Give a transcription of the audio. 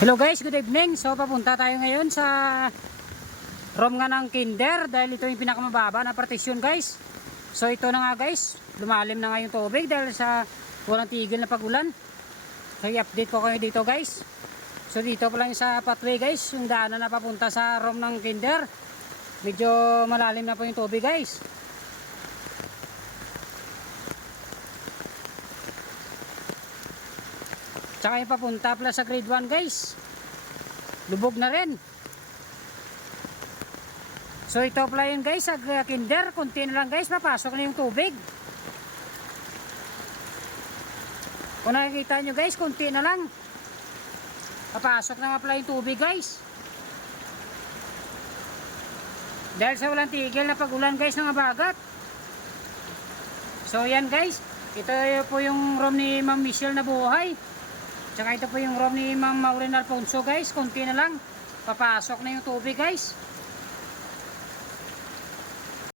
Hello guys, good evening. So papunta tayo ngayon sa room nga ng kinder dahil ito yung pinakamababa na partisyon guys. So ito na nga guys, lumalim na nga yung tubig dahil sa walang tigil na pagulan. So i-update ko kayo dito guys. So dito pa lang sa pathway guys, yung daanan na papunta sa room ng kinder. Medyo malalim na po yung tubig guys. Tsaka yung papunta pala sa grade 1 guys, lubog na rin. So ito pala yun guys, sa kinder, konti na lang guys, papasok na yung tubig. Kung nakikita nyo guys, konti na lang, papasok na nga pala yung tubig guys. Dahil sa walang tigil na pagulan guys ng abagat. So yan guys, ito po yung room ni Ma'am Michelle na buhay. Tsaka ito po yung room ni Ma'am Maureen Alfonso guys, konti na lang, papasok na yung tubig guys.